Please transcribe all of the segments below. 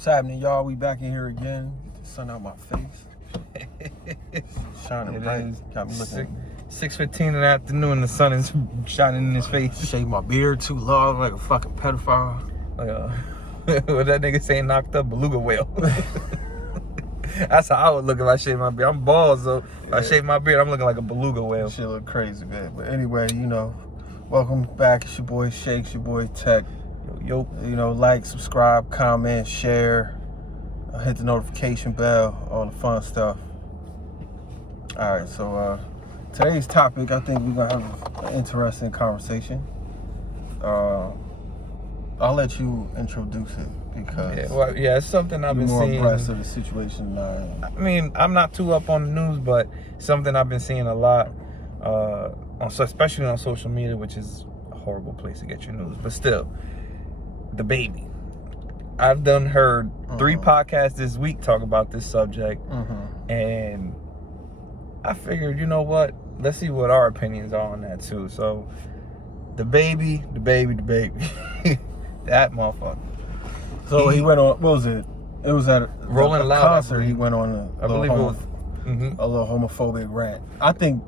What's happening, y'all? We back in here again. Get the sun out my face. Shining bright. Got me looking. 6:15 in the afternoon, the sun is shining in his face. Shave my beard too long like a fucking pedophile. Like what that nigga saying, knocked up beluga whale. That's how I would look if I shave my beard. I'm bald, so if I shave my beard, I'm looking like a beluga whale. Shit look crazy, man. But anyway, welcome back. It's your boy Shakes, your boy Tech. Yo. Like, subscribe, comment, share, hit the notification bell, all the fun stuff. All right, so today's topic, I think we're gonna have an interesting conversation. I'll let you introduce it because it's something I've been seeing. You're more abreast of the situation than I am. I mean, I'm not too up on the news, but something I've been seeing a lot, especially on social media, which is a horrible place to get your news, but still. The baby. I've heard 3 podcasts this week talk about this subject, and I figured, you know what? Let's see what our opinions are on that too. So, the baby, that motherfucker. So he went on. What was it? It was at Rolling a Loud concert. He went on a little homophobic rant. I think.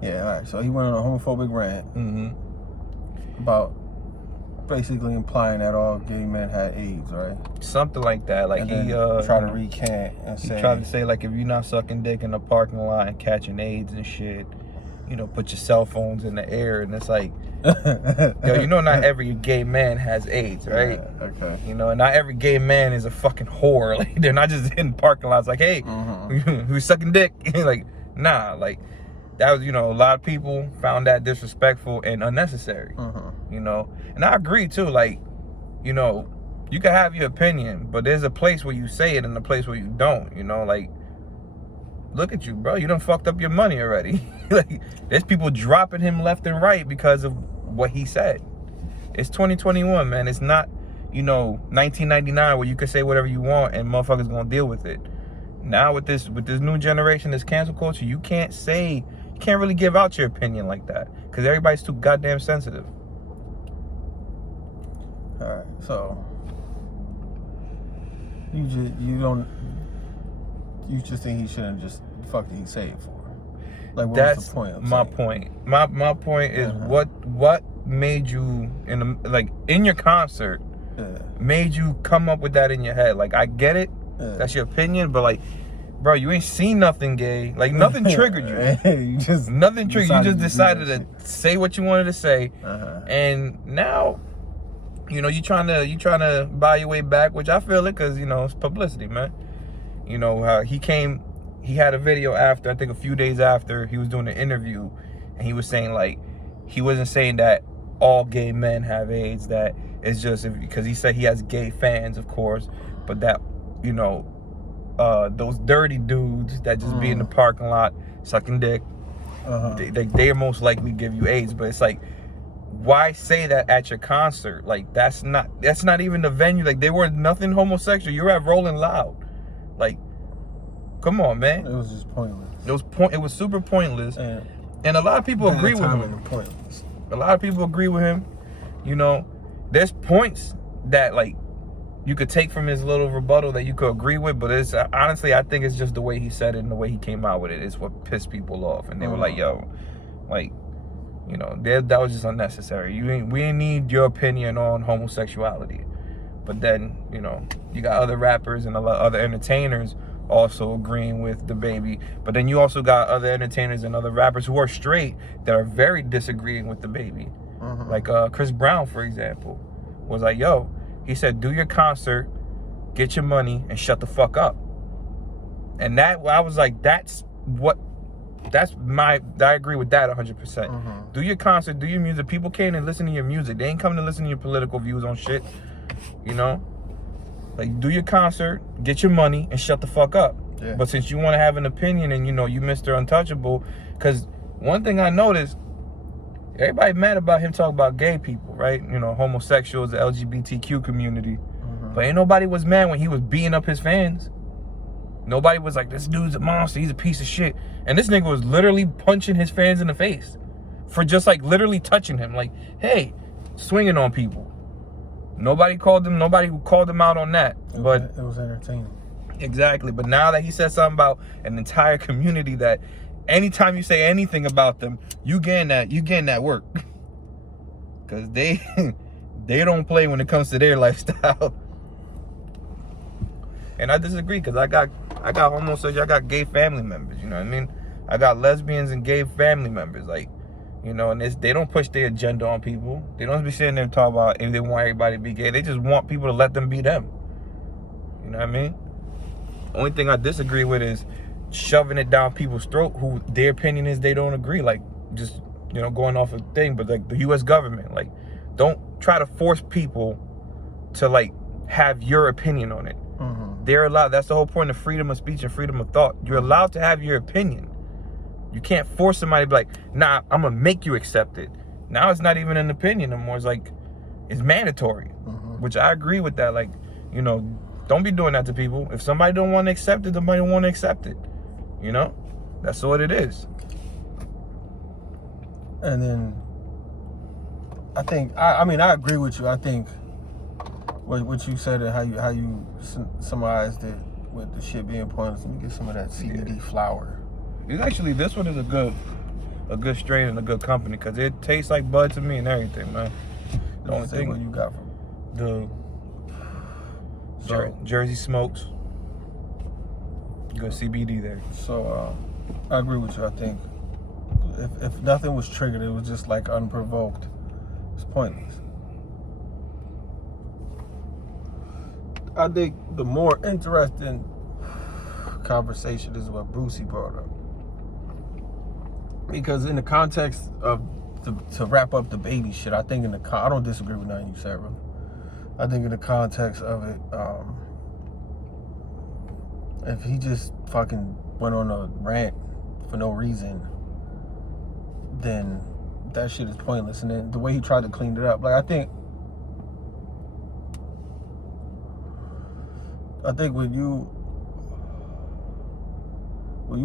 Yeah. All right. So he went on a homophobic rant about. Basically implying that all gay men had AIDS, right? Something like that. Like and he tried to recant and say, he tried to say like if you're not sucking dick in the parking lot and catching AIDS and shit, put your cell phones in the air, and it's like, yo, not every gay man has AIDS, right? Yeah, okay. And not every gay man is a fucking whore. Like they're not just in parking lots like, hey, who's sucking dick? Like, nah, like. That was, a lot of people found that disrespectful and unnecessary, And I agree, too. Like, you can have your opinion, but there's a place where you say it and a place where you don't, Like, look at you, bro. You done fucked up your money already. Like, there's people dropping him left and right because of what he said. It's 2021, man. It's not, 1999 where you can say whatever you want and motherfuckers gonna deal with it. Now with this new generation, this cancel culture, you can't really give out your opinion like that because everybody's too goddamn sensitive. All right, so you just think he shouldn't just fuck did he say it for? Like, what's the point? My point. My point is what made you in your concert made you come up with that in your head? Like, I get it, that's your opinion, but like. Bro, you ain't seen nothing gay. Like, nothing triggered you. Nothing triggered you. You just decided to say what you wanted to say. And now, you trying to buy your way back, which I feel it because, it's publicity, man. He had a video after, I think a few days after, he was doing an interview. And he was saying, like, he wasn't saying that all gay men have AIDS. That it's just because he said he has gay fans, of course. But that, those dirty dudes that just be in the parking lot sucking dick, they most likely give you AIDS. But it's like, why say that at your concert? Like, that's not even the venue. Like, they were nothing homosexual. You were at Rolling Loud. Like, come on, man. It was just pointless. It was super pointless. And a lot of people agree with him. A lot of people agree with him. There's points that like you could take from his little rebuttal that you could agree with, but it's honestly, I think it's just the way he said it and the way he came out with it is what pissed people off. And they were like, yo, like, that was just unnecessary. We didn't need your opinion on homosexuality. But then, you got other rappers and a lot of other entertainers also agreeing with the baby. But then you also got other entertainers and other rappers who are straight that are very disagreeing with the baby. Like Chris Brown, for example, was like, yo, he said, do your concert, get your money, and shut the fuck up. And that, I was like, I agree with that 100%. Do your concert, do your music. People came and listen to your music. They ain't coming to listen to your political views on shit. Like, do your concert, get your money, and shut the fuck up. Yeah. But since you want to have an opinion and, you Mr. Untouchable, because one thing I noticed, everybody mad about him talking about gay people, right? Homosexuals, the LGBTQ community. But ain't nobody was mad when he was beating up his fans. Nobody was like, this dude's a monster, he's a piece of shit. And this nigga was literally punching his fans in the face for just like literally touching him. Like, hey, swinging on people. Nobody called him out on that. But it was entertaining. Exactly. But now that he said something about an entire community that anytime you say anything about them, you getting that work. Cause they don't play when it comes to their lifestyle. And I disagree, because I got homosexual, I got gay family members, you know what I mean? I got lesbians and gay family members, like, you know, and they don't push their agenda on people. They don't be sitting there and talk about if they want everybody to be gay. They just want people to let them be them. You know what I mean? Only thing I disagree with is shoving it down people's throat who their opinion is they don't agree. Like, just, you know, going off a thing, but like the U.S. government, like, don't try to force people to, like, have your opinion on it. Mm-hmm. They're allowed. That's the whole point of freedom of speech and freedom of thought. You're allowed to have your opinion. You can't force somebody to be like, nah, I'm gonna make you accept it. Now it's not even an opinion anymore. It's like, it's mandatory, which I agree with that. Like, you know, don't be doing that to people. If somebody don't want to accept it, somebody don't want to accept it. You know, that's what it is. And then I think, I mean, I agree with you. I think what you said and how you summarized it with the shit being pointless. Let me get some of that CBD flower. It's actually, this one is a good strain and a good company, because it tastes like bud to me and everything, man. The only thing, what you got from the Jersey Smokes, good CBD there. So I agree with you. I think if nothing was triggered, it was just like unprovoked. It's pointless. I think the more interesting conversation is what Boosie brought up. Because in the context of, to wrap up the baby shit, I think I don't disagree with nothing you said, bro. I think in the context of it, if he just fucking went on a rant for no reason, then that shit is pointless. And then the way he tried to clean it up, like, I think when you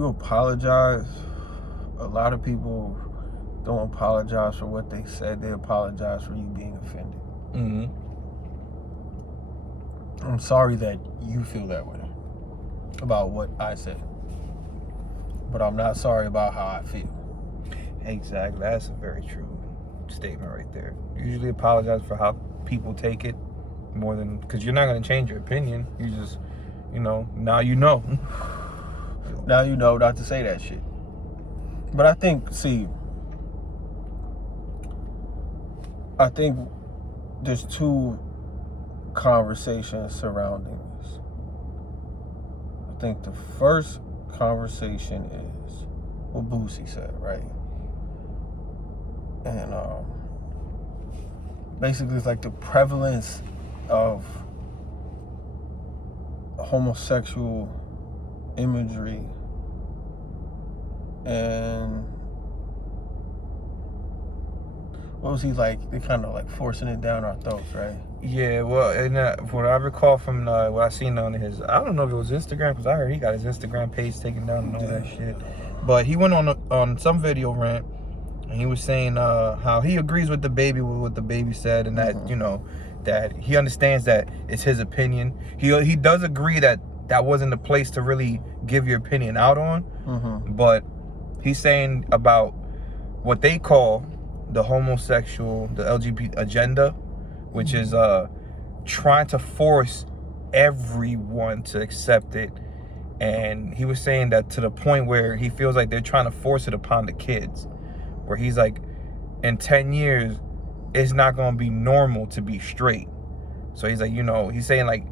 apologize, a lot of people don't apologize for what they said. They apologize for you being offended. Mm-hmm. I'm sorry that you feel that way about what I said, but I'm not sorry about how I feel. Exactly. That's a very true statement right there. Usually apologize for how people take it more than, because you're not going to change your opinion. You just, you know, now you know. Now you know not to say that shit. But I think there's two conversations surrounding this. I think the first conversation is what Boosie said, right? And basically it's like the prevalence of homosexual imagery and what was he like? They kind of like forcing it down our throats, right? Yeah, well, and what I recall from what I seen on his, I don't know if it was Instagram, because I heard he got his Instagram page taken down and all that shit. But he went on some video rant, and he was saying how he agrees with what the baby said, and that you know, that he understands that it's his opinion. He does agree that wasn't the place to really give your opinion out on, but he's saying about what they call the homosexual, the LGBT agenda, which is trying to force everyone to accept it. And he was saying that to the point where he feels like they're trying to force it upon the kids, where he's like, in 10 years, it's not going to be normal to be straight. So he's like, you know, he's saying like,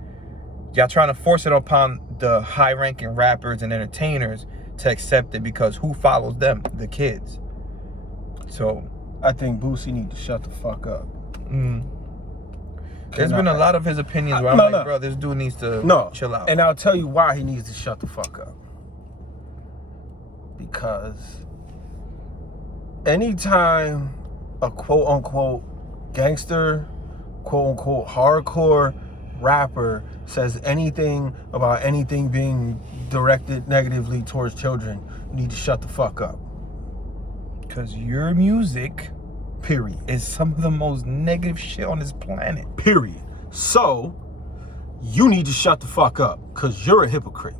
y'all trying to force it upon the high-ranking rappers and entertainers to accept it, because who follows them? The kids. So I think Boosie need to shut the fuck up. There's been a lot of his opinions where I'm like, bro, this dude needs to chill out. And I'll tell you why he needs to shut the fuck up. Because anytime a quote-unquote gangster, quote-unquote hardcore rapper says anything about anything being directed negatively towards children, you need to shut the fuck up. Because your music, period, is some of the most negative shit on this planet. Period. So you need to shut the fuck up, because you're a hypocrite.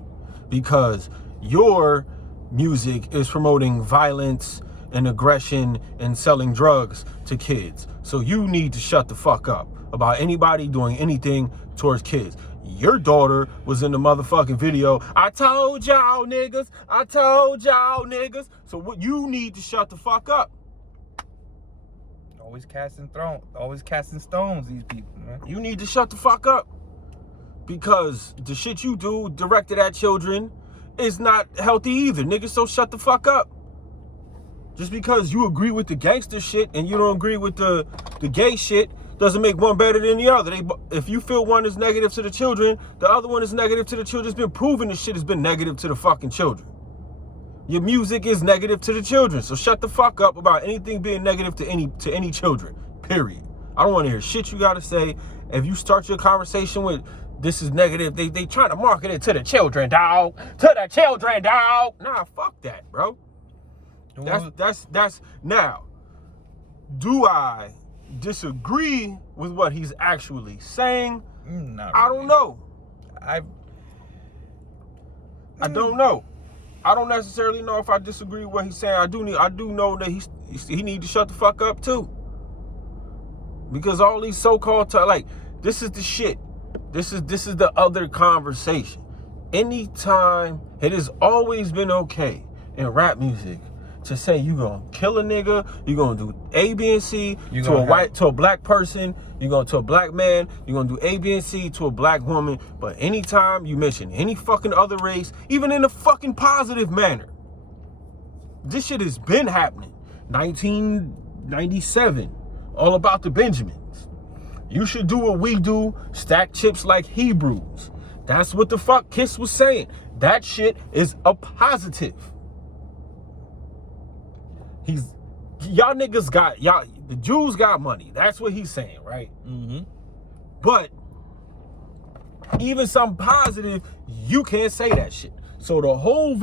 Because your music is promoting violence and aggression and selling drugs to kids. So you need to shut the fuck up about anybody doing anything towards kids. Your daughter was in the motherfucking video. I told y'all niggas. I told y'all niggas. So what, you need to shut the fuck up. Always casting stones, these people, man. You need to shut the fuck up. Because the shit you do directed at children is not healthy either, nigga. So shut the fuck up. Just because you agree with the gangster shit and you don't agree with the gay shit doesn't make one better than the other. If you feel one is negative to the children, the other one is negative to the children. It's been proven this shit has been negative to the fucking children. Your music is negative to the children. So shut the fuck up about anything being negative to any children. Period. I don't want to hear shit you gotta say. If you start your conversation with this is negative, they trying to market it to the children, dog. To the children, dog. Nah, fuck that, bro. That's now. Do I disagree with what he's actually saying? Not I really. don't know. I don't know. I don't necessarily know if I disagree with what he's saying. I do know that he need to shut the fuck up too. Because all these so-called like this is the shit. This is the other conversation. Anytime, it has always been okay in rap music to say you gonna kill a nigga, you gonna do A, B, and C to a black person, you gonna to a black man, you gonna do A, B, and C to a black woman. But anytime you mention any fucking other race, even in a fucking positive manner, this shit has been happening. 1997, all about the Benjamins. You should do what we do, stack chips like Hebrews. That's what the fuck Kiss was saying. That shit is a positive. Y'all niggas got, the Jews got money. That's what he's saying, right? Mm-hmm. But even some positive, you can't say that shit. So the whole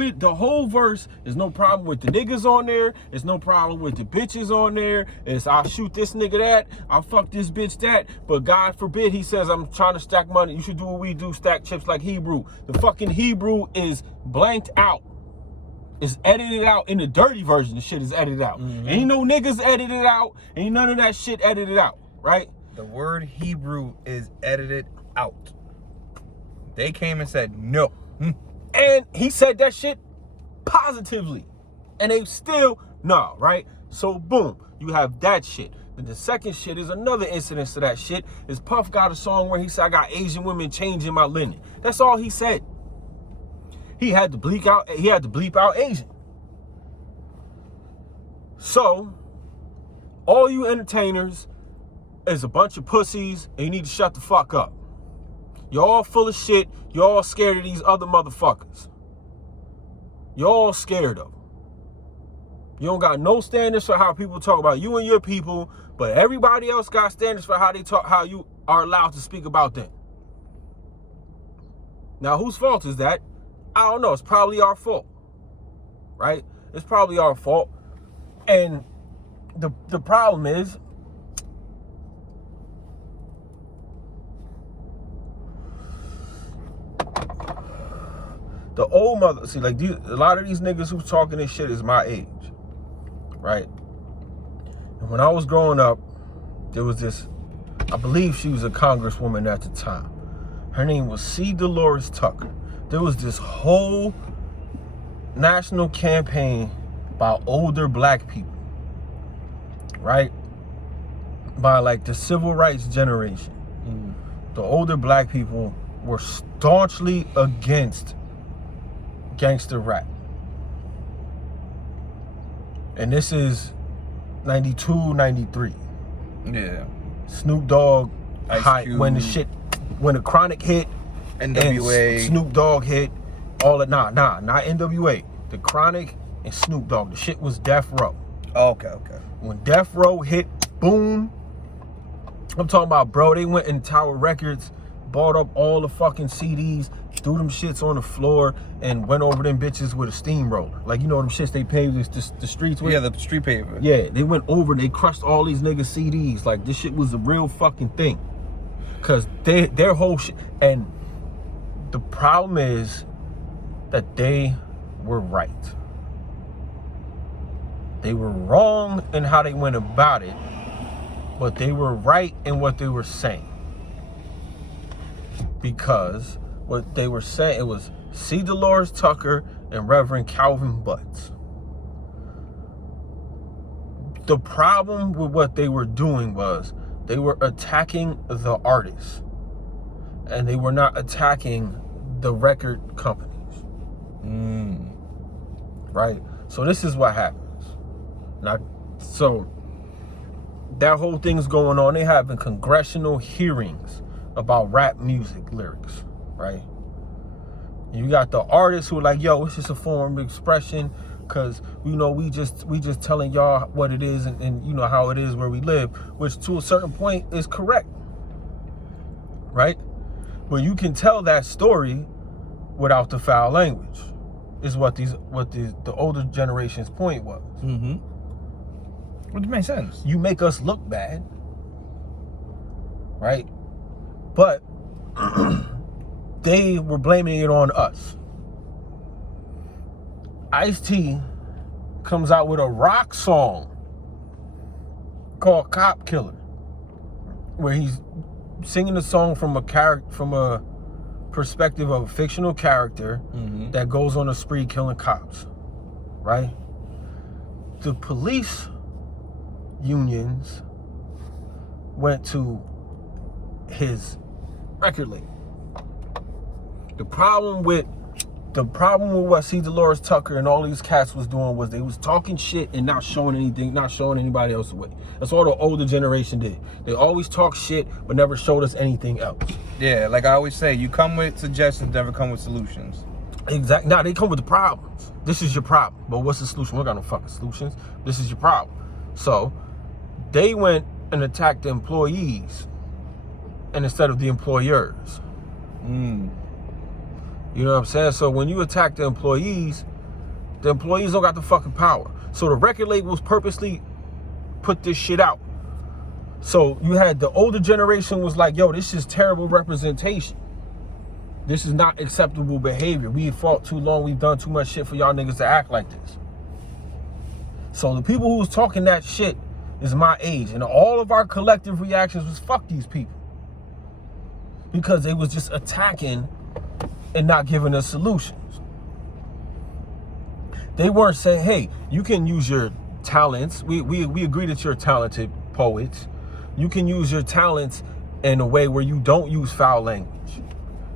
verse is no problem with the niggas on there. It's no problem with the bitches on there. It's I'll shoot this nigga that. I'll fuck this bitch that. But God forbid he says I'm trying to stack money. You should do what we do, stack chips like Hebrew. The fucking Hebrew is blanked out. It's edited out in the dirty version. The shit is edited out. Mm-hmm. Ain't no niggas edited out. Ain't none of that shit edited out, right? The word Hebrew is edited out. They came and said no. And he said that shit positively. And they still, no, right? So boom, you have that shit. Then the second shit is another incident to that shit. Is Puff got a song where he said, I got Asian women changing my linen. That's all he said. He had to bleep out Asian. So, all you entertainers is a bunch of pussies and you need to shut the fuck up. You're all full of shit. You're all scared of these other motherfuckers. You're all scared of them. You don't got no standards for how people talk about you and your people, but everybody else got standards for how they talk, how you are allowed to speak about them. Now, whose fault is that? I don't know. It's probably our fault, right? It's probably our fault. And the problem is, the old mother, see, like a lot of these niggas who's talking this shit is my age, right? And when I was growing up, there was this, I believe she was a congresswoman at the time. Her name was C. Dolores Tucker. There was this whole national campaign by older black people, right? By like the civil rights generation. The older black people were staunchly against gangster rap. And this is 92, 93. Yeah. Snoop Dogg, when the Chronic hit, NWA, and Snoop Dogg hit, all of not NWA. The Chronic and Snoop Dogg. The shit was Death Row. Okay. When Death Row hit, boom. I'm talking about, bro, they went in Tower Records, bought up all the fucking CDs, threw them shits on the floor, and went over them bitches with a steamroller. Like, you know them shits they paved the streets with? Yeah, the street paver. Yeah, they went over, they crushed all these niggas' CDs. Like, this shit was a real fucking thing. Because their whole shit, and the problem is that they were right. They were wrong in how they went about it, but they were right in what they were saying. Because what they were saying, it was C. Dolores Tucker and Reverend Calvin Butts. The problem with what they were doing was they were attacking the artists, and they were not attacking the record companies. Right? So this is what happens. Now, so that whole thing's going on. They having congressional hearings about rap music lyrics, right? You got the artists who are like, yo, it's just a form of expression, because we just telling y'all what it is, and you know how it is where we live, which to a certain point is correct, right? But you can tell that story without the foul language, is what the older generation's point was. Which makes sense. You make us look bad, right? But they were blaming it on us. Ice-T comes out with a rock song called Cop Killer, where he's singing the song from a perspective of a fictional character that goes on a spree killing cops, right? The police unions went to his record label. The problem with what C. Dolores Tucker and all these cats was doing was they was talking shit and not showing anything, not showing anybody else the way. That's all the older generation did. They always talk shit but never showed us anything else. Yeah, like I always say, you come with suggestions, never come with solutions. Exactly. Nah, they come with the problems. This is your problem. But what's the solution? We don't got no fucking solutions. This is your problem. So they went and attacked the employees and instead of the employers. You know what I'm saying? So when you attack the employees don't got the fucking power. So the record labels purposely put this shit out. So you had the older generation was like, yo, this is terrible representation. This is not acceptable behavior. We fought too long. We've done too much shit for y'all niggas to act like this. So the people who was talking that shit is my age. And all of our collective reactions was fuck these people. Because they was just attacking and not giving us solutions. They weren't saying, hey, you can use your talents. We agree that you're talented poets. You can use your talents in a way where you don't use foul language.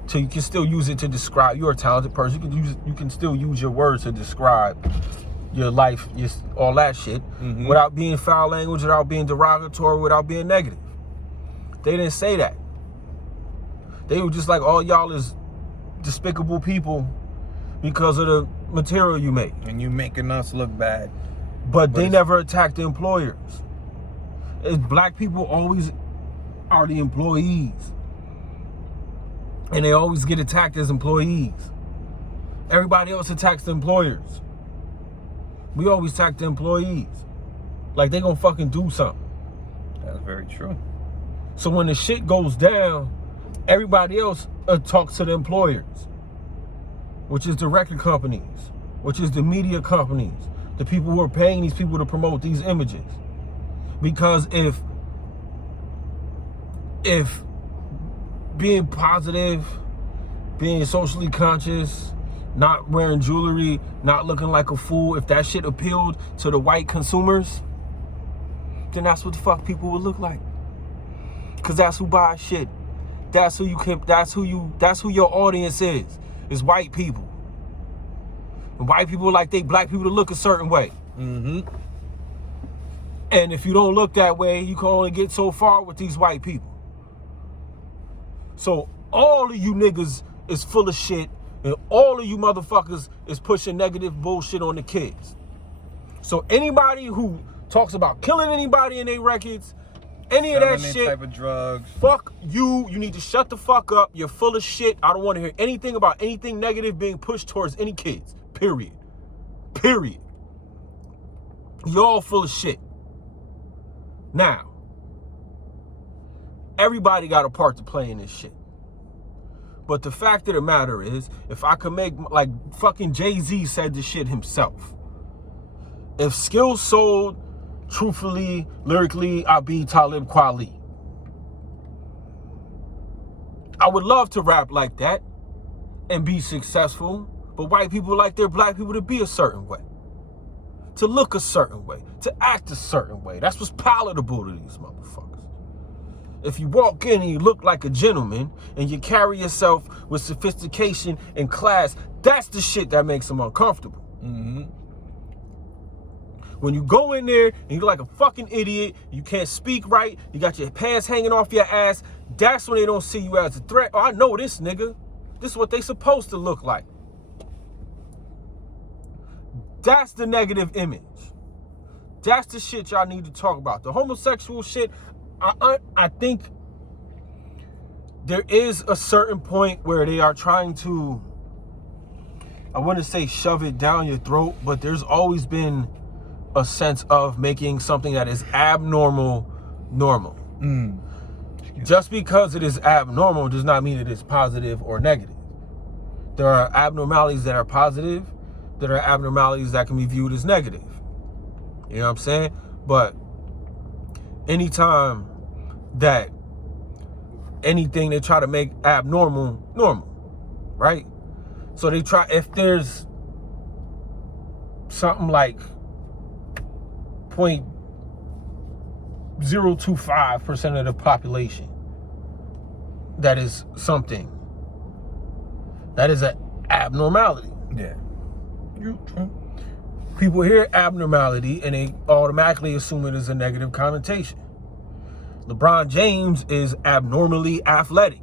So you can still use it to describe, you're a talented person. You can still use your words to describe your life, all that shit, without being foul language, without being derogatory, without being negative. They didn't say that. They were just like, all y'all is despicable people because of the material you make. And you making us look bad. But they never attacked the employers. Black people always are the employees. And they always get attacked as employees. Everybody else attacks the employers. We always attack the employees. Like they gonna fucking do something. That's very true. So when the shit goes down, everybody else talks to the employers, which is the record companies, which is the media companies, the people who are paying these people to promote these images. Because if being positive, being socially conscious, not wearing jewelry, not looking like a fool, if that shit appealed to the white consumers, then that's what the fuck people would look like. Cause that's who buys shit. That's who your audience is white people. And white people like they black people to look a certain way. And if you don't look that way, you can only get so far with these white people. So all of you niggas is full of shit, and all of you motherfuckers is pushing negative bullshit on the kids. So anybody who talks about killing anybody in their records, any of that shit, type of drugs, fuck you. You need to shut the fuck up. You're full of shit. I don't want to hear anything about anything negative being pushed towards any kids. Period. You're all full of shit. Now, Everybody got a part to play in this shit. But the fact of the matter is, if I could make, like fucking Jay-Z said this shit himself, if skills sold, truthfully, lyrically, I'd be Talib Kweli. I would love to rap like that and be successful, but white people like their black people to be a certain way, to look a certain way, to act a certain way. That's what's palatable to these motherfuckers. If you walk in and you look like a gentleman and you carry yourself with sophistication and class, that's the shit that makes them uncomfortable. Mm-hmm. When you go in there and you're like a fucking idiot, you can't speak right, you got your pants hanging off your ass, that's when they don't see you as a threat. Oh, I know this nigga. This is what they supposed to look like. That's the negative image. That's the shit y'all need to talk about. The homosexual shit, I think there is a certain point where they are trying to, I wouldn't say shove it down your throat, but there's always been a sense of making something that is abnormal normal. Just because it is abnormal does not mean it is positive or negative. There are abnormalities that are positive, there are abnormalities that can be viewed as negative. You know what I'm saying? But anytime that anything they try to make abnormal, normal, right? So they try, if there's something like 0.025% of the population that is something, that is an abnormality. Yeah. People hear abnormality and they automatically assume it is a negative connotation. LeBron James is abnormally athletic.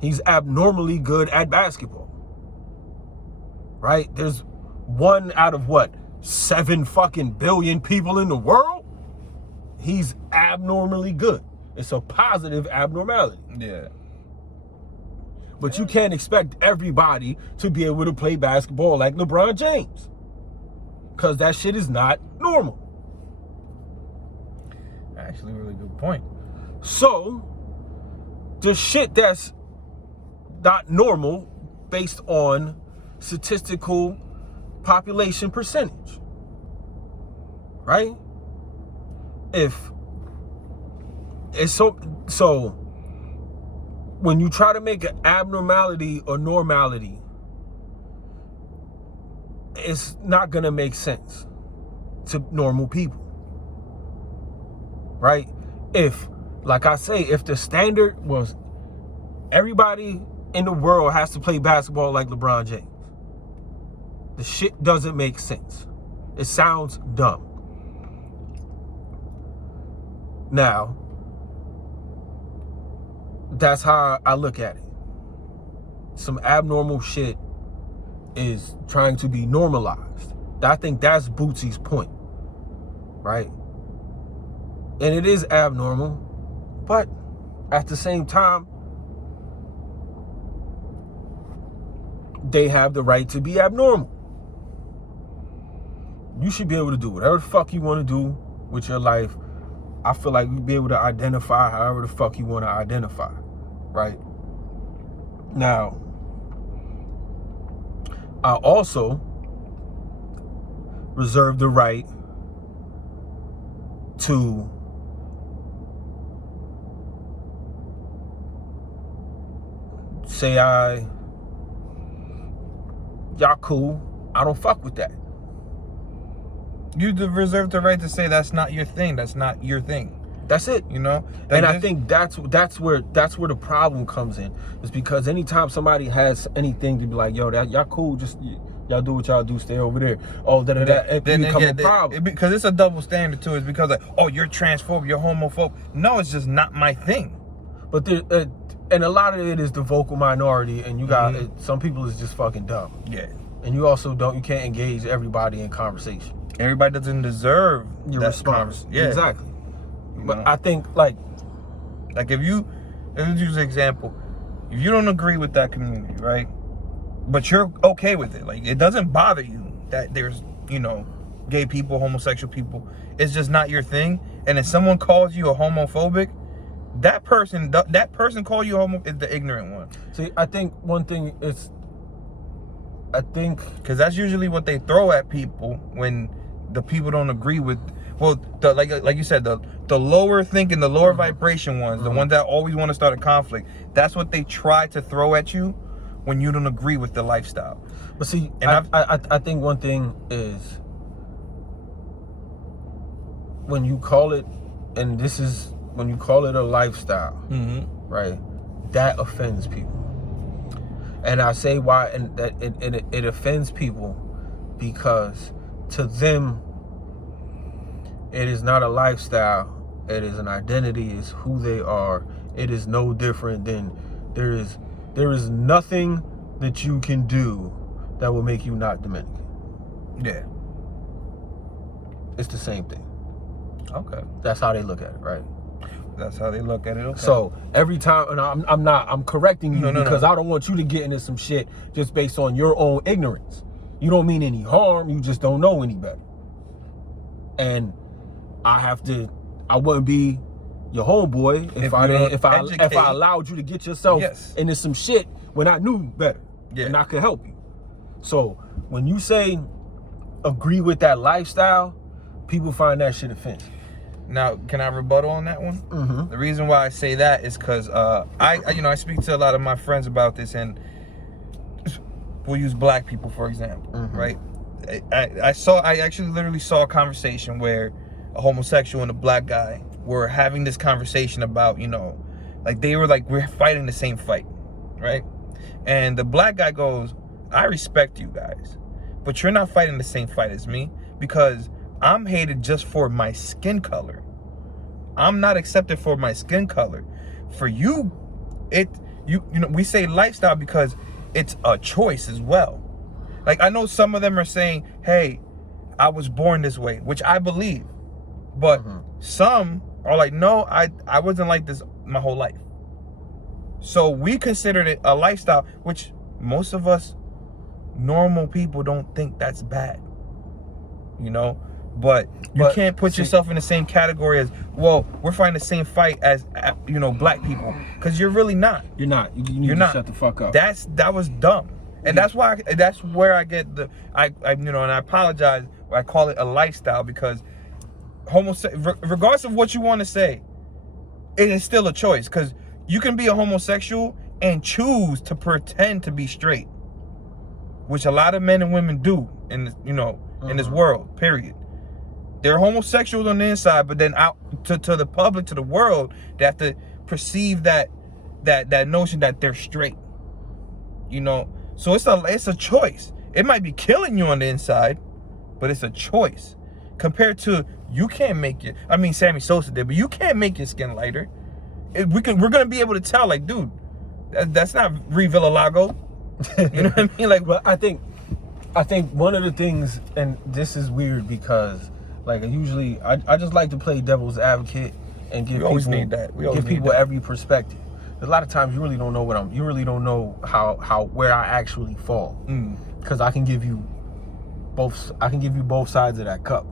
He's abnormally good at basketball. Right? There's 1 out of 7 fucking billion people in the world? He's abnormally good. It's a positive abnormality. Yeah. But you can't expect everybody to be able to play basketball like LeBron James. Because that shit is not normal. Actually, a really good point. So, the shit that's not normal based on statistical population percentage. Right? If it's so when you try to make an abnormality or normality, it's not gonna make sense to normal people. Right? If, like I say, if the standard was everybody in the world has to play basketball like LeBron James, the shit doesn't make sense. It sounds dumb. Now, that's how I look at it. Some abnormal shit is trying to be normalized. I think that's Boosie's point, right? And it is abnormal, but at the same time, they have the right to be abnormal. You should be able to do whatever the fuck you want to do with your life. I feel like you'd be able to identify however the fuck you want to identify, right? Now, I also reserve the right to say y'all cool, I don't fuck with that. You reserve the right to say that's not your thing. That's not your thing. That's it. You know? And I think that's where the problem comes in. Is because anytime somebody has anything to be like, yo, that y'all cool, just y'all do what y'all do, stay over there. Oh, it become a problem. Because it's a double standard too. It's because like, oh, you're transphobic, you're homophobic. No, it's just not my thing. But and a lot of it is the vocal minority, and you got some people is just fucking dumb. Yeah. And you also you can't engage everybody in conversation. Everybody doesn't deserve your response. Yeah, exactly. But I think like if you, let's use an example. If you don't agree with that community, right? But you're okay with it. Like, it doesn't bother you that there's, gay people, homosexual people. It's just not your thing. And if someone calls you a homophobic, that person call you homo is the ignorant one. See, I think one thing is, because that's usually what they throw at people when the people don't agree with. Well, like you said, the lower thinking, the lower vibration ones, the ones that always want to start a conflict. That's what they try to throw at you when you don't agree with the lifestyle. But see, and I think one thing is when you call it, and this is when you call it a lifestyle, right? That offends people. And I say why, and that it offends people because to them, it is not a lifestyle. It is an identity. It's who they are. It is no different than there is nothing that you can do that will make you not Dominican. Yeah. It's the same thing. Okay. That's how they look at it, right? That's how they look at it. Okay. So every time, and I'm correcting you because I don't want you to get into some shit just based on your own ignorance. You don't mean any harm. You just don't know any better. And I wouldn't be your homeboy if I allowed you to get yourself into some shit when I knew better and I could help you. So when you say agree with that lifestyle, people find that shit offensive. Now, can I rebuttal on that one? Mm-hmm. The reason why I say that is because I speak to a lot of my friends about this, and we'll use black people for example, right? I actually literally saw a conversation where a homosexual and a black guy were having this conversation about, like they were like, we're fighting the same fight, right? And the black guy goes, I respect you guys, but you're not fighting the same fight as me because I'm hated just for my skin color. I'm not accepted for my skin color. For you, we say lifestyle because it's a choice as well. Like I know some of them are saying, hey, I was born this way, which I believe. But some are like, no, I wasn't like this my whole life. So we considered it a lifestyle, which most of us normal people don't think that's bad. But you can't put yourself in the same category as, well, we're fighting the same fight as, black people. Because you're really not. You're not. You need to shut the fuck up. That was dumb. And that's where I get and I apologize, I call it a lifestyle because regardless of what you want to say, it is still a choice. Because you can be a homosexual and choose to pretend to be straight, which a lot of men and women do in in this world, period. They're homosexuals on the inside, but then out to the public, to the world, they have to perceive that notion that they're straight. So it's a choice. It might be killing you on the inside, but it's a choice. Compared to you can't make it. I mean, Sammy Sosa did, but you can't make your skin lighter. We're gonna be able to tell, like, dude, that's not Revilla-Lago. You know what I mean? Like, but I think one of the things, and this is weird because, like, usually I just like to play devil's advocate and give people every perspective. A lot of times you really don't know where I actually fall, because I can give you both sides of that cup.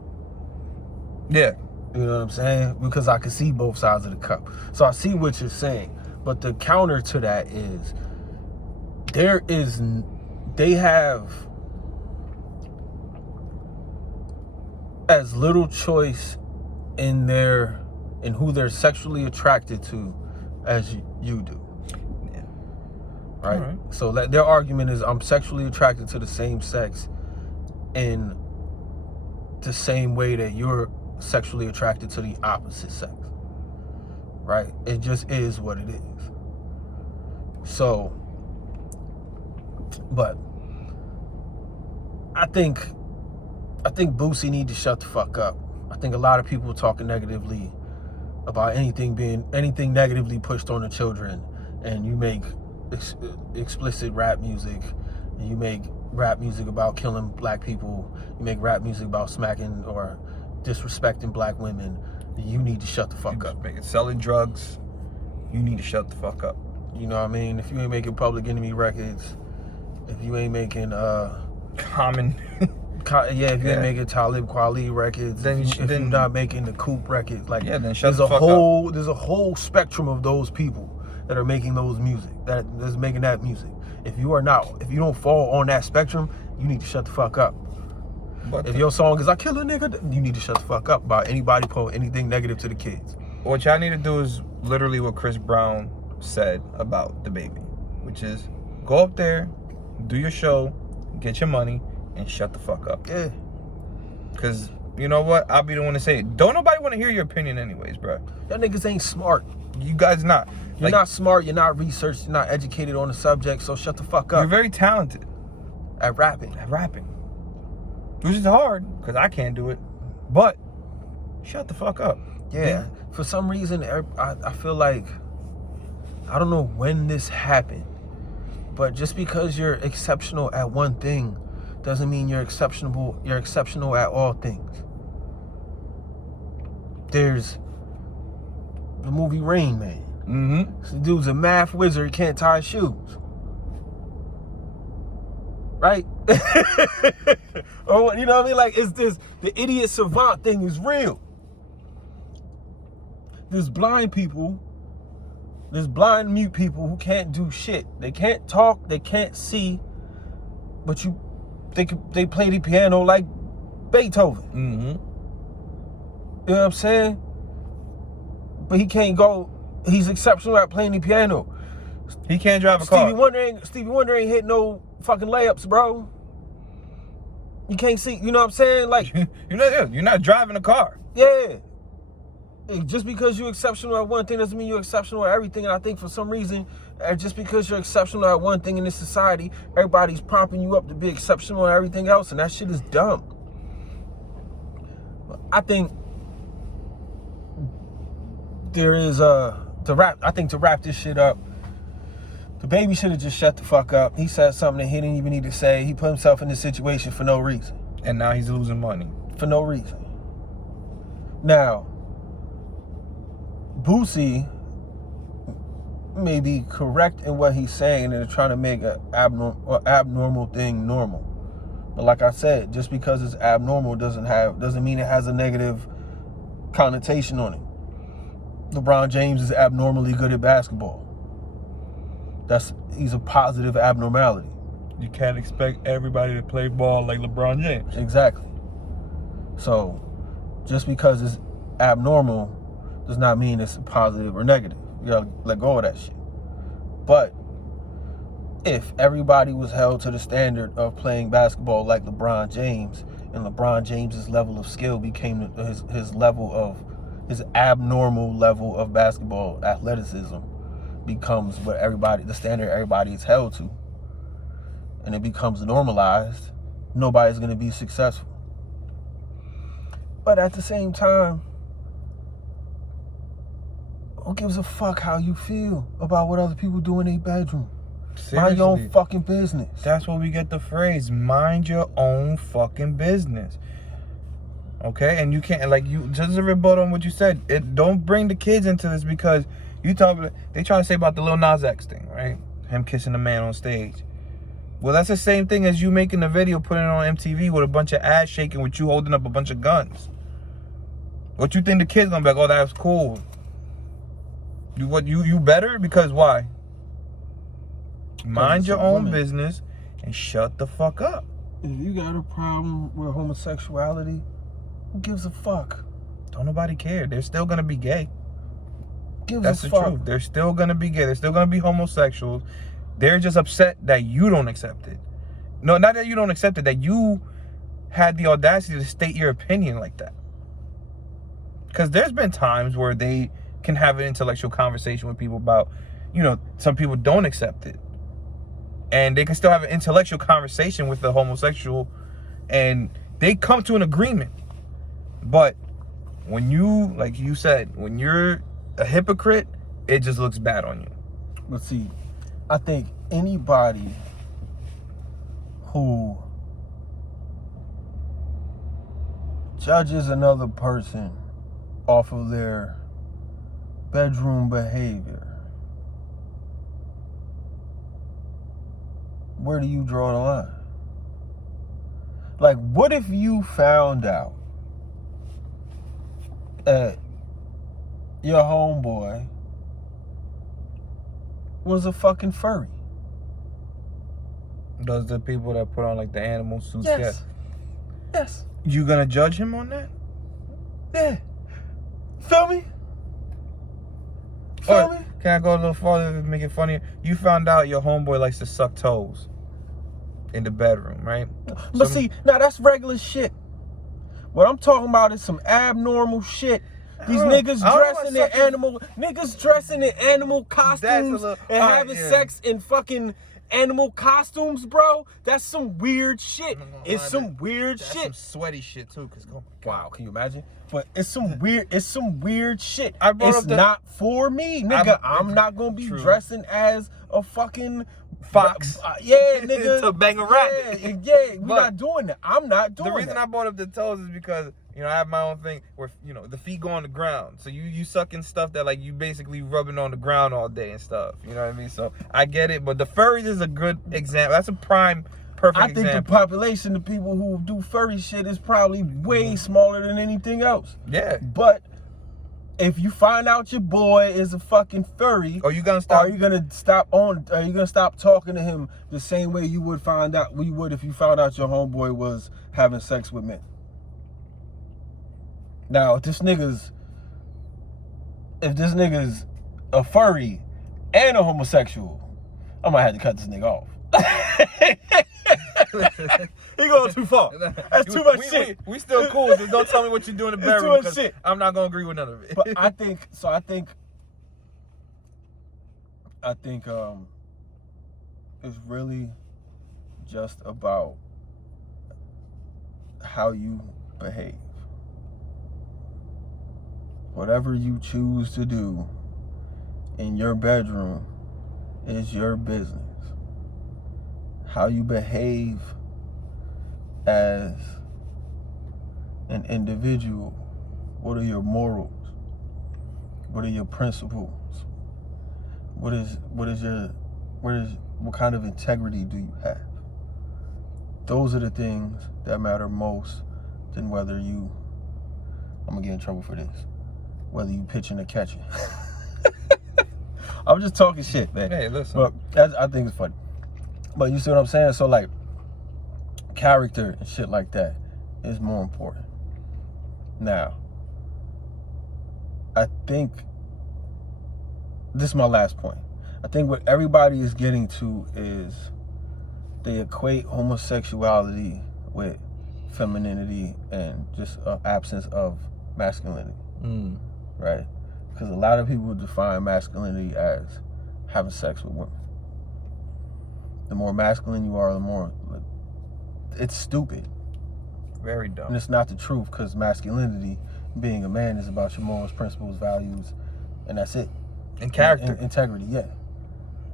Yeah, you know what I'm saying? Because I can see both sides of the cup. So I see what you're saying, but the counter to that is they have as little choice in who they're sexually attracted to as you do. Yeah. Right? So their argument is, I'm sexually attracted to the same sex in the same way that you're sexually attracted to the opposite sex. Right? It just is what it is. So, but I think Boosie need to shut the fuck up. I think a lot of people talking negatively about anything negatively pushed on the children, and you make explicit rap music, and you make rap music about killing black people, you make rap music about smacking or disrespecting black women, you need to shut the fuck up. Selling drugs, you need to shut the fuck up. You know what I mean? If you ain't making Public Enemy records, if you ain't making Common If you're making Talib Kweli records, then if you're not making the Coop records, like then shut the fuck up. There's a whole spectrum of those people that are making those music, that's making that music. If you don't fall on that spectrum, you need to shut the fuck up. But if your song is "I kill a nigga," you need to shut the fuck up about anybody posting anything negative to the kids. What y'all need to do is literally what Chris Brown said about the baby, which is go up there, do your show, get your money, and shut the fuck up. Yeah. Because, you know what? I'll be the one to say it. Don't nobody want to hear your opinion anyways, bro. Y'all niggas ain't smart. You guys not. You're not smart, you're not researched, you're not educated on the subject, so shut the fuck up. You're very talented. At rapping. Which is hard, because I can't do it. But, shut the fuck up. Yeah. For some reason, I feel like, I don't know when this happened, but just because you're exceptional at one thing doesn't mean you're exceptional at all things. There's the movie Rain Man. Mm-hmm. This dude's a math wizard, he can't tie his shoes. Right? Or you know what I mean? Like, it's this, the idiot savant thing is real. There's blind mute people who can't do shit. They can't talk, they can't see, but they play the piano like Beethoven. Mm-hmm. You know what I'm saying? But he can't go, he's exceptional at playing the piano. He can't drive a car. Stevie Wonder ain't hit no fucking layups, bro. You can't see, you know what I'm saying? Like you're not driving a car. Yeah. Just because you're exceptional at one thing doesn't mean you're exceptional at everything. And I think for some reason, just because you're exceptional at one thing in this society, everybody's prompting you up to be exceptional at everything else, and that shit is dumb. I think there is to wrap this shit up, the baby should have just shut the fuck up. He said something that he didn't even need to say. He put himself in this situation for no reason. And now he's losing money. For no reason. Now, Boosie may be correct in what he's saying and trying to make an abnormal thing normal. But like I said, just because it's abnormal doesn't mean it has a negative connotation on it. LeBron James is abnormally good at basketball. He's a positive abnormality. You can't expect everybody to play ball like LeBron James. Exactly. So, just because it's abnormal does not mean it's positive or negative. You gotta let go of that shit. But if everybody was held to the standard of playing basketball like LeBron James, and LeBron James's level of skill became his abnormal level of basketball athleticism becomes the standard everybody is held to, and it becomes normalized, nobody's gonna be successful. But at the same time, who gives a fuck how you feel about what other people do in their bedroom? Seriously. Mind your own fucking business. That's where we get the phrase, mind your own fucking business. Okay? And you can't, just to rebut on what you said, don't bring the kids into this, because they try to say about the Lil Nas X thing, right? Him kissing a man on stage. Well, that's the same thing as you making a video, putting it on MTV with a bunch of ass shaking with you holding up a bunch of guns. What you think the kid's gonna be like, oh, that was cool. You better? Because why? Mind your own business and shut the fuck up. If you got a problem with homosexuality, who gives a fuck? Don't nobody care. They're still gonna be gay. That's the truth. They're still gonna be gay. They're still gonna be homosexuals. They're just upset that you don't accept it. No, not that you don't accept it, that you had the audacity to state your opinion like that. Because there's been times where they can have an intellectual conversation with people about, some people don't accept it. And they can still have an intellectual conversation with the homosexual, and they come to an agreement. But when you, like you said, when you're a hypocrite, it just looks bad on you. But see, I think anybody who judges another person off of their bedroom behavior, where do you draw the line? Like, what if you found out that your homeboy was a fucking furry? Those the people that put on like the animal suits. Yes. Yes. You gonna judge him on that? Yeah. Feel me? Feel me? Can I go a little farther to make it funnier? You found out your homeboy likes to suck toes in the bedroom, right? But see, now that's regular shit. What I'm talking about is some abnormal shit. These niggas dressing in animal costumes and having sex in fucking animal costumes, bro. That's some weird shit. It's some weird shit. Some sweaty shit too. Cause wow, can you imagine? But it's some weird shit. It's not for me, nigga. I'm not gonna be dressing as a fucking fox. Yeah, nigga. To bang a rabbit. Yeah, we're not doing that. I'm not doing that. The reason I brought up the toes is because, you know, I have my own thing where, you know, the feet go on the ground. So you sucking stuff that, like, you basically rubbing on the ground all day and stuff. You know what I mean? So I get it. But the furries is a good example. That's a prime, perfect example. I think the population of people who do furry shit is probably way smaller than anything else. Yeah. But if you find out your boy is a fucking furry, are you gonna stop talking to him the same way you would if you found out your homeboy was having sex with men? Now, if this nigga's a furry and a homosexual, I might have to cut this nigga off. He going too far. That's too much shit. We still cool. Just don't tell me what you do in the bedroom. Too much shit. I'm not gonna agree with none of it. But I think it's really just about how you behave. Whatever you choose to do in your bedroom is your business. How you behave as an individual. What are your morals? What are your principles? What kind of integrity do you have? Those are the things that matter most than whether you, I'm gonna get in trouble for this, whether you pitching or catching. I'm just talking shit, man. Hey, listen. But I think it's funny. But you see what I'm saying? So, like, character and shit like that is more important. Now, I think this is my last point. I think what everybody is getting to is they equate homosexuality with femininity and just an absence of masculinity, right? Because a lot of people define masculinity as having sex with women. The more masculine you are, the more it's stupid. Very dumb. And it's not the truth, because masculinity, being a man, is about your morals, principles, values, and that's it. And character. And integrity, yeah.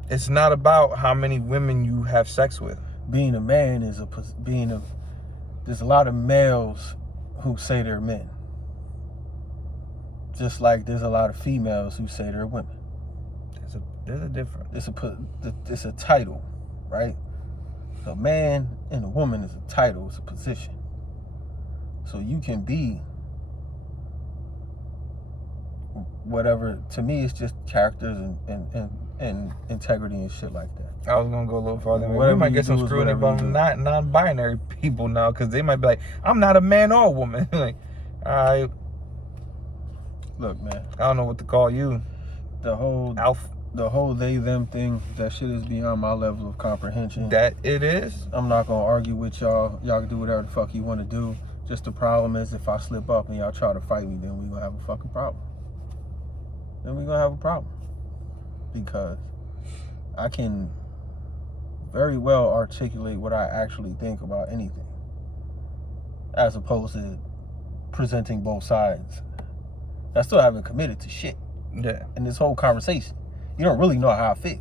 It's not about how many women you have sex with. Being a man is there's a lot of males who say they're men. Just like there's a lot of females who say they're women. There's a difference. It's a title, right? A man and a woman is a title, it's a position. So you can be whatever. To me, it's just characters and integrity and shit like that. I was gonna go a little farther. We might get some scrutiny about non-binary people now, because they might be like, I'm not a man or a woman. Like, all right. Look, man, I don't know what to call you. The whole they them thing, that shit is beyond my level of comprehension. That it is. I'm not gonna argue with y'all. Y'all can do whatever the fuck you want to do. Just the problem is, if I slip up and y'all try to fight me, then we gonna have a fucking problem. Because I can very well articulate what I actually think about anything, as opposed to presenting both sides. I still haven't committed to shit. Yeah. In this whole conversation, you don't really know how I feel.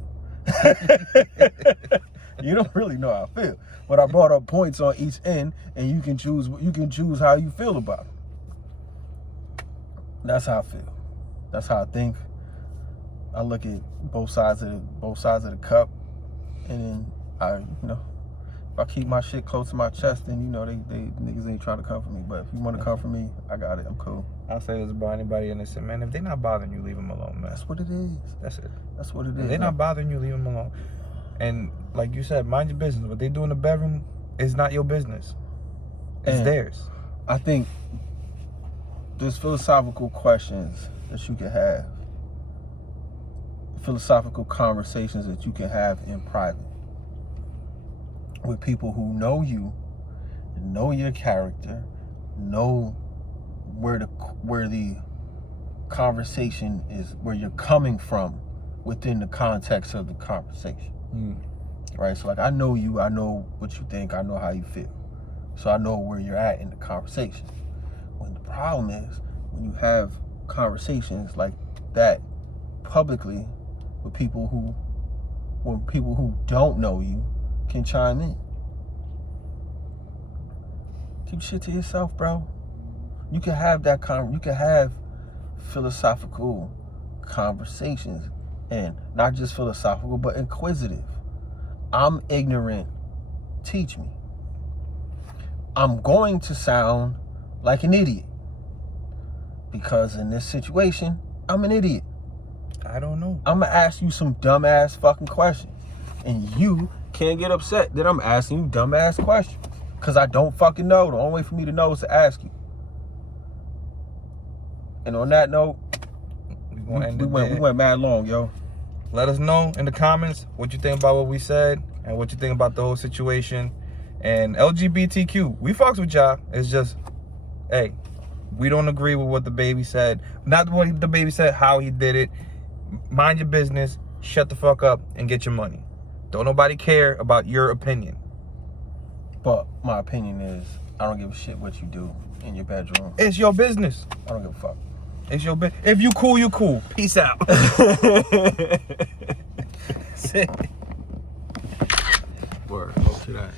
You don't really know how I feel. But I brought up points on each end, and you can choose how you feel about it. That's how I feel. That's how I think. I look at both sides of the cup, and then If I keep my shit close to my chest, then, you know, they niggas ain't trying to come for me. But if you want to come for me, I got it. I'm cool. I'll say this about anybody in this, man. If they're not bothering you, leave them alone, man. That's what it is. That's it. That's what it is. If they're not bothering you, leave them alone. And like you said, mind your business. What they do in the bedroom is not your business. It's theirs. I think there's philosophical questions that you can have, philosophical conversations that you can have in private with people who know you, know your character, know where the conversation is, where you're coming from within the context of the conversation. Right? So like, I know you, I know what you think, I know how you feel. So I know where you're at in the conversation. When the problem is, when you have conversations like that publicly with people who don't know you can chime in. Keep shit to yourself, bro. You can have you can have philosophical conversations, and not just philosophical, but inquisitive. I'm ignorant. Teach me. I'm going to sound like an idiot because in this situation, I'm an idiot. I don't know. I'm gonna ask you some dumbass fucking questions, and you can't get upset that I'm asking you dumbass questions because I don't fucking know. The only way for me to know is to ask you. And on that note, we went mad long, yo. Let us know in the comments what you think about what we said and what you think about the whole situation. And LGBTQ, we fucks with y'all. It's just, hey, we don't agree with what the baby said. Not what the baby said, how he did it. Mind your business, shut the fuck up, and get your money. Don't nobody care about your opinion. But my opinion is, I don't give a shit what you do in your bedroom. It's your business. I don't give a fuck. It's your business. If you cool, you cool. Peace out. Word. Go to that.